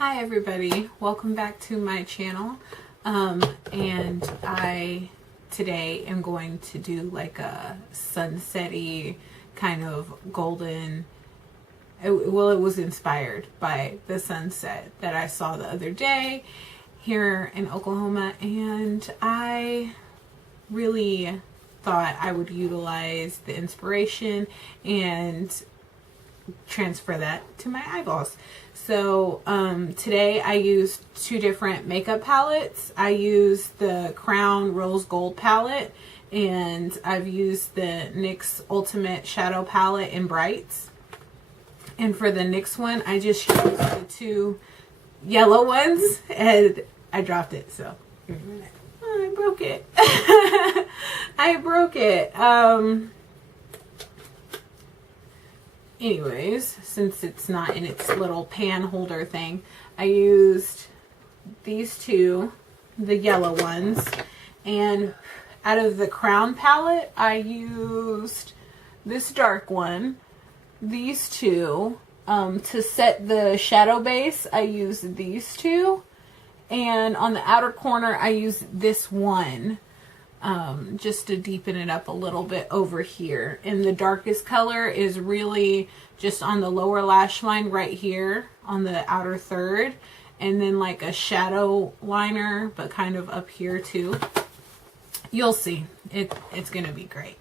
Hi everybody, welcome back to my channel. And I today am going to do like a sunset-y kind of golden, it was inspired by the sunset that I saw the other day here in Oklahoma, and I really thought I would utilize the inspiration and transfer that to my eyeballs. So today I used two different makeup palettes. I used the Crown Rose Gold palette, and I've used the NYX Ultimate Shadow palette in Brights. And for the NYX one, I just used the two yellow ones, and I dropped it, so here's a minute. Oh, I broke it. I broke it. Anyways, since it's not in its little pan holder thing, I used these two, the yellow ones, and out of the Crown palette, I used this dark one, these two. To set the shadow base, I used these two, and on the outer corner, I used this one. Just to deepen it up a little bit over here. And the darkest color is really just on the lower lash line right here on the outer third, and then like a shadow liner but kind of up here too. You'll see, it's gonna be great.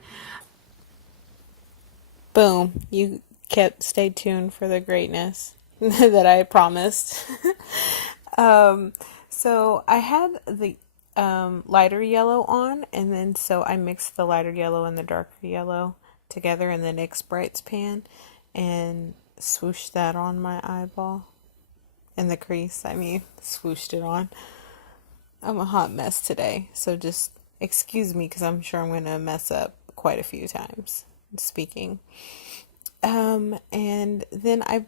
Boom, you stay tuned for the greatness that I promised. So I had the lighter yellow on, and then so I mixed the lighter yellow and the darker yellow together in the NYX Brights pan and swooshed that on my eyeball in the crease. I mean, swooshed it on. I'm a hot mess today, so just excuse me because I'm sure I'm going to mess up quite a few times speaking. And then I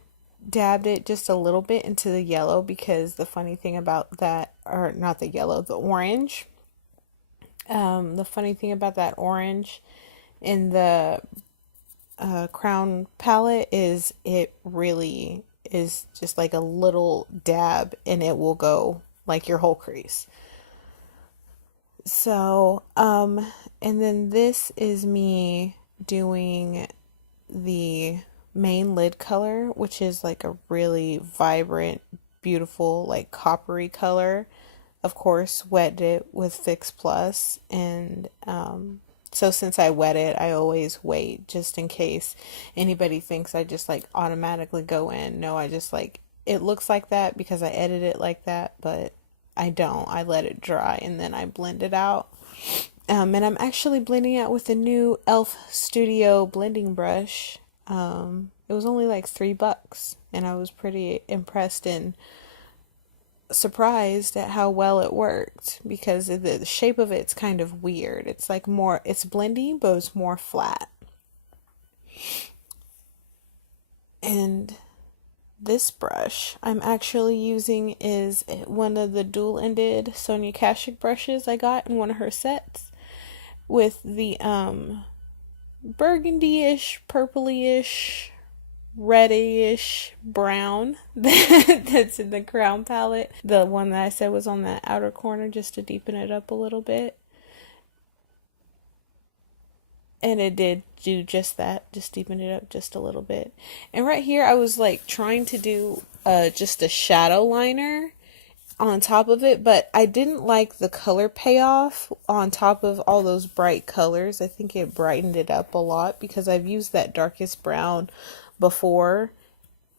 dabbed it just a little bit into the yellow, because the funny thing about that, or not the yellow, the orange, the funny thing about that orange in the Crown palette is it really is just like a little dab and it will go like your whole crease. So and then this is me doing the main lid color, which is like a really vibrant, beautiful, like coppery color. Of course, wet it with Fix Plus, and so since I wet it, I always wait just in case anybody thinks I just like automatically go in. No, I just like, it looks like that because I edit it like that, but I don't. I let it dry and then I blend it out. And I'm actually blending out with the new e.l.f. Studio blending brush. It was only like $3, and I was pretty impressed and surprised at how well it worked, because the shape of it's kind of weird. It's like more, it's blendy, but it's more flat. And this brush I'm actually using is one of the dual-ended Sonia Kashuk brushes I got in one of her sets, with the burgundy-ish, purpley-ish, reddish brown that's in the Crown palette. The one that I said was on the outer corner, just to deepen it up a little bit. And it did do just that, just deepen it up just a little bit. And right here I was like trying to do just a shadow liner on top of it, but I didn't like the color payoff on top of all those bright colors. I think it brightened it up a lot, because I've used that darkest brown before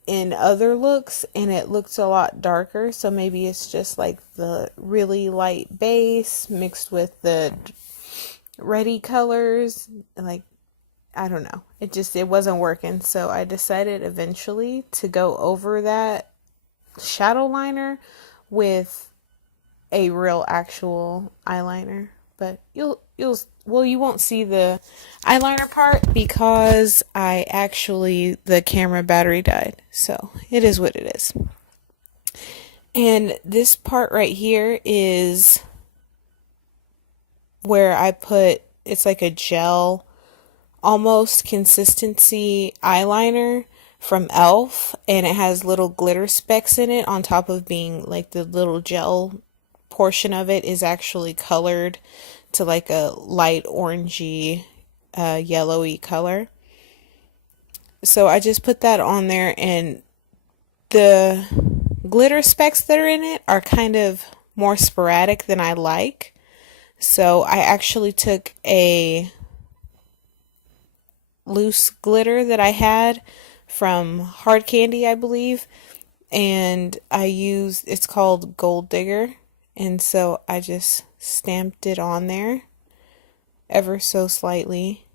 in other looks and it looks a lot darker. So maybe it's just like the really light base mixed with the reddy colors. Like, I don't know, it wasn't working. So I decided eventually to go over that shadow liner with a real actual eyeliner. But you won't see the eyeliner part because the camera battery died. So it is what it is. And this part right here is where I put, it's like a gel almost consistency eyeliner. from Elf, and it has little glitter specks in it on top of being like the little gel portion of it is actually colored to like a light orangey, yellowy color. So I just put that on there, and the glitter specks that are in it are kind of more sporadic than I like. So I actually took a loose glitter that I had from Hard Candy, I believe, and I used, it's called Gold Digger, and so I just stamped it on there ever so slightly,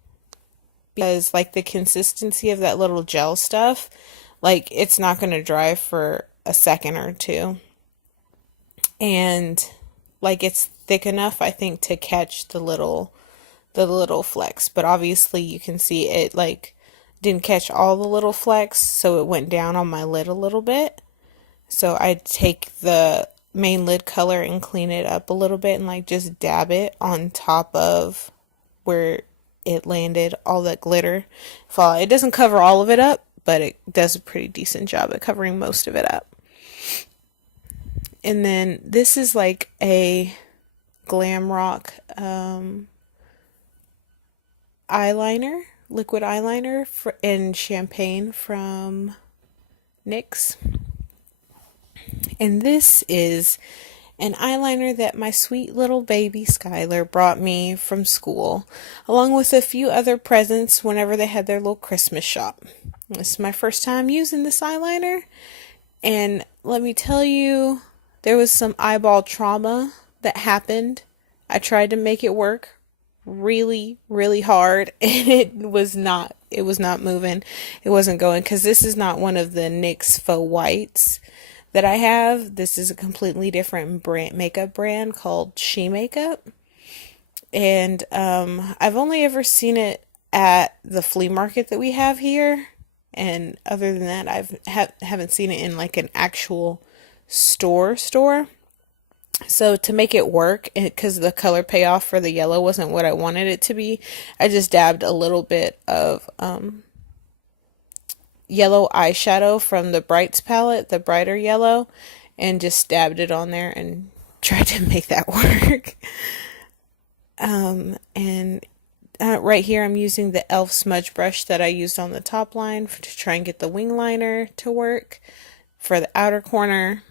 because like the consistency of that little gel stuff, like it's not going to dry for a second or two, and like it's thick enough, I think, to catch the little flecks. But obviously you can see it like didn't catch all the little flecks, so it went down on my lid a little bit. So I take the main lid color and clean it up a little bit and like just dab it on top of where it landed, all that glitter. It doesn't cover all of it up, but it does a pretty decent job at covering most of it up. And then this is like a glam rock eyeliner, liquid eyeliner in champagne from NYX. And this is an eyeliner that my sweet little baby Skylar brought me from school, along with a few other presents whenever they had their little Christmas shop. This is my first time using this eyeliner, and let me tell you, there was some eyeball trauma that happened. I tried to make it work really, really hard, and it was not moving. It wasn't going, because this is not one of the NYX faux whites that I have. This is a completely different makeup brand called She Makeup, and I've only ever seen it at the flea market that we have here, and other than that haven't seen it in like an actual store. So to make it work, because the color payoff for the yellow wasn't what I wanted it to be, I just dabbed a little bit of yellow eyeshadow from the Brights palette, the brighter yellow, and just dabbed it on there and tried to make that work. And right here I'm using the e.l.f. smudge brush that I used on the top line to try and get the wing liner to work for the outer corner,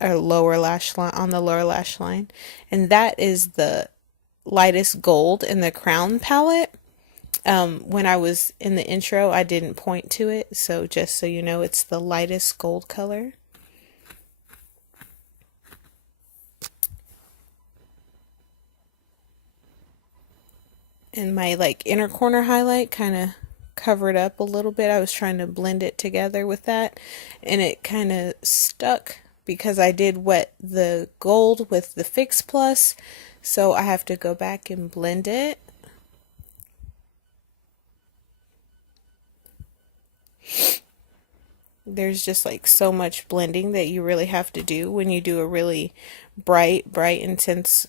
or lower lash line, on the lower lash line. And that is the lightest gold in the Crown palette. When I was in the intro, I didn't point to it, so just so you know, it's the lightest gold color. And my like inner corner highlight kind of covered up a little bit. I was trying to blend it together with that, and it kind of stuck because I did wet the gold with the Fix Plus, so I have to go back and blend it. There's just like so much blending that you really have to do when you do a really bright, intense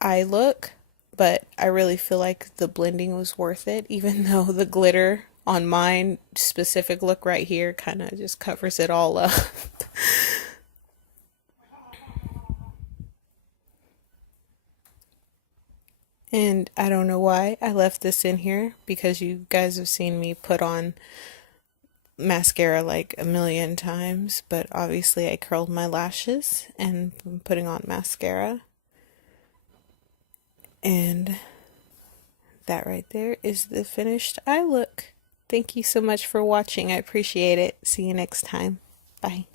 eye look. But I really feel like the blending was worth it, even though the glitter on mine specific look right here kind of just covers it all up. And I don't know why I left this in here, because you guys have seen me put on mascara like a million times, but obviously I curled my lashes and I'm putting on mascara. And that right there is the finished eye look. Thank you so much for watching. I appreciate it. See you next time. Bye.